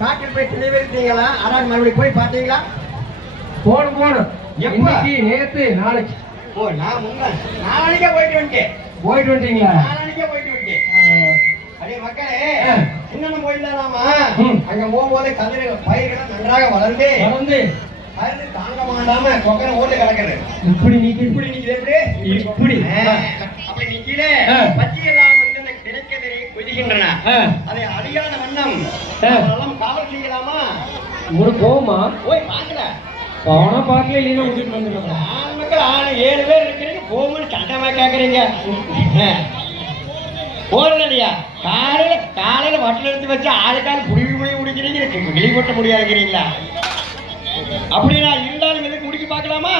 காட்டில் போய் தெளிவெடுத்தீங்களா? அதான் மறுபடியும் போய் பார்த்தீங்களா? போணும் இன்னைக்கு நேத்து நாளைக்கு. ஓ, நான் நாளைக்கே போயிட்டு வந்துட்டேன். போயிட்டு வந்துட்டீங்களா? நாளைக்கே போயிட்டு வந்துட்டேன். அதே மக்களே, இன்னும் போயிருந்தாலாமா அங்க போகும்போது கதிர் பயிர்கள் நன்றாக வளர்ந்து தாங்க மாட்டாம கொக்கரை ஓட்டு கிடக்குது. இப்படி நிக்குது எப்படி அப்படி நிக்கலே பச்சையெல்லாம் வந்து இந்த கிடைக்கதிரை குதிக்கின்றன. அதை அழியாத வண்ணம் காவல் செய்யலாமா? ஒரு போமா போய் பார்க்கல போனா பார்க்கல இல்லைன்னா விட்டுட்டு வந்துடுறோம். ஆண் மக்கள் 7 பேர் இருக்கிறீங்க, போகும்போது சண்டமா கேட்கறீங்க. போறது இல்லையா? காலையில வட்டில் எடுத்து வச்சு ஆளுக்கால புடிவி குடிக்கிறீங்க, கிளி கொட்ட முடியாதுங்கிறீங்களா? அப்படின்னா இருந்தாலும் எதுக்கு முடிக்க பார்க்கலாமா?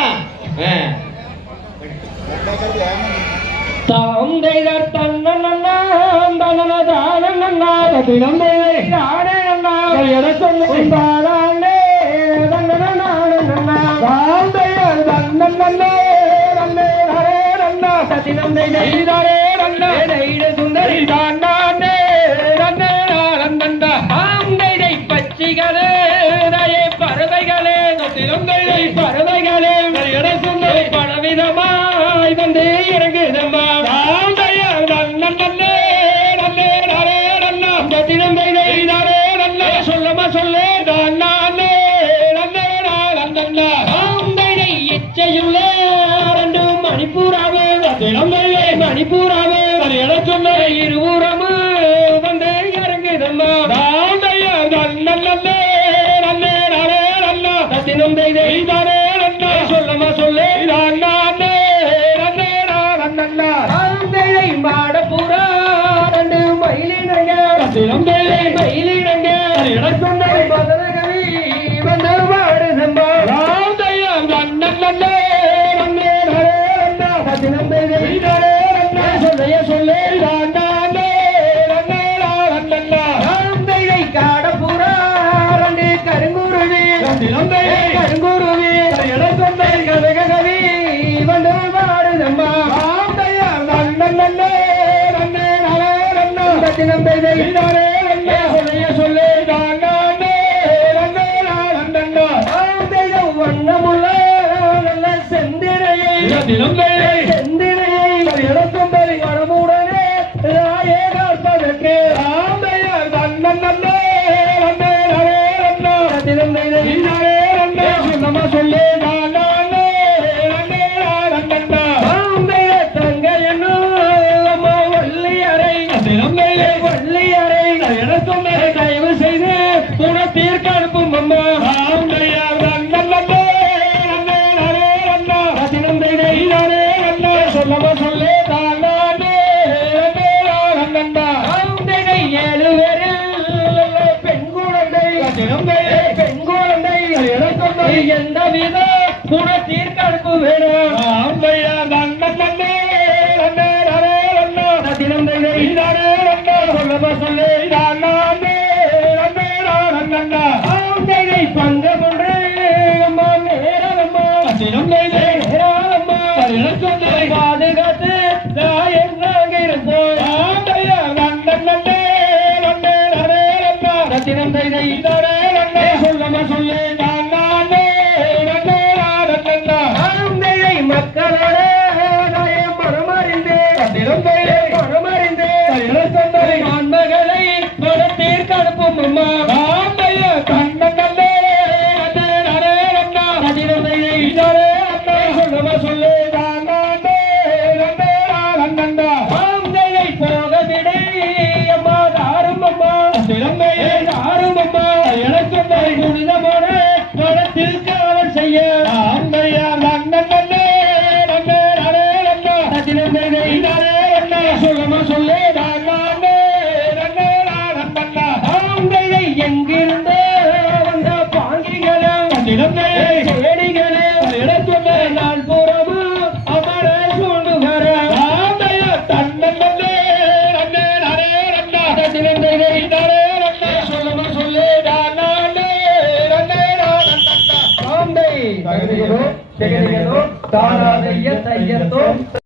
பச்சிகளே பறவைகளே பறவைகளே பலவிதமாய் வந்து இறங்குதம்மா. சொல்லமா சொல்லு இச்சையுள்ள 2 மணிப்பூராவே சொன்ன இருபுறமு வந்து இறங்குதம்மா. சொல்லமா சொல்லு மாடப்புறா 2 மயிலினங்க பதவகவி வந்து மாடுதம்பா. சொல்ல காடப்புறா 2 கருங்குருவி கனகவி வந்து மாடுதம்பா. சொல்ல வண்ணமுள்ள செந்திரையை வளமுடனே ராயே காப்பதற்கு சொல்லமா சொல்லு தங்க என்னும் வள்ளியறை தயவு செய்து தீர்க்க அனுப்பும் அம்மா. சொல்லமா சொல்லு 7 பேரில் பெண் குழந்தை எந்த வித குண தீர்க்க அனுப்பு வேணும். சொல்லமா சொல்லு பங்கம் ஒன்று அம்மா நேரம்மா பாதுகாத்து நாங்க இருப்போம். சொல்லமா சொல்லு மக்களோட மனமறிந்து ஆண்மகளை தீர்க்க அனுப்பும் அம்மா. சொல்லமா சொல்லு போக விடை அம்மா தாரும் அம்மா புனிதமான மனத்தில் காவல் செய்ய சொல்லமா சொல்லு எங்கிருந்து வந்த பாங்கிகளே செடிகளே நாள் புறமு அமர சூண்டு வர சொல்லமா சொல்லு தானாதைய தையத்தோ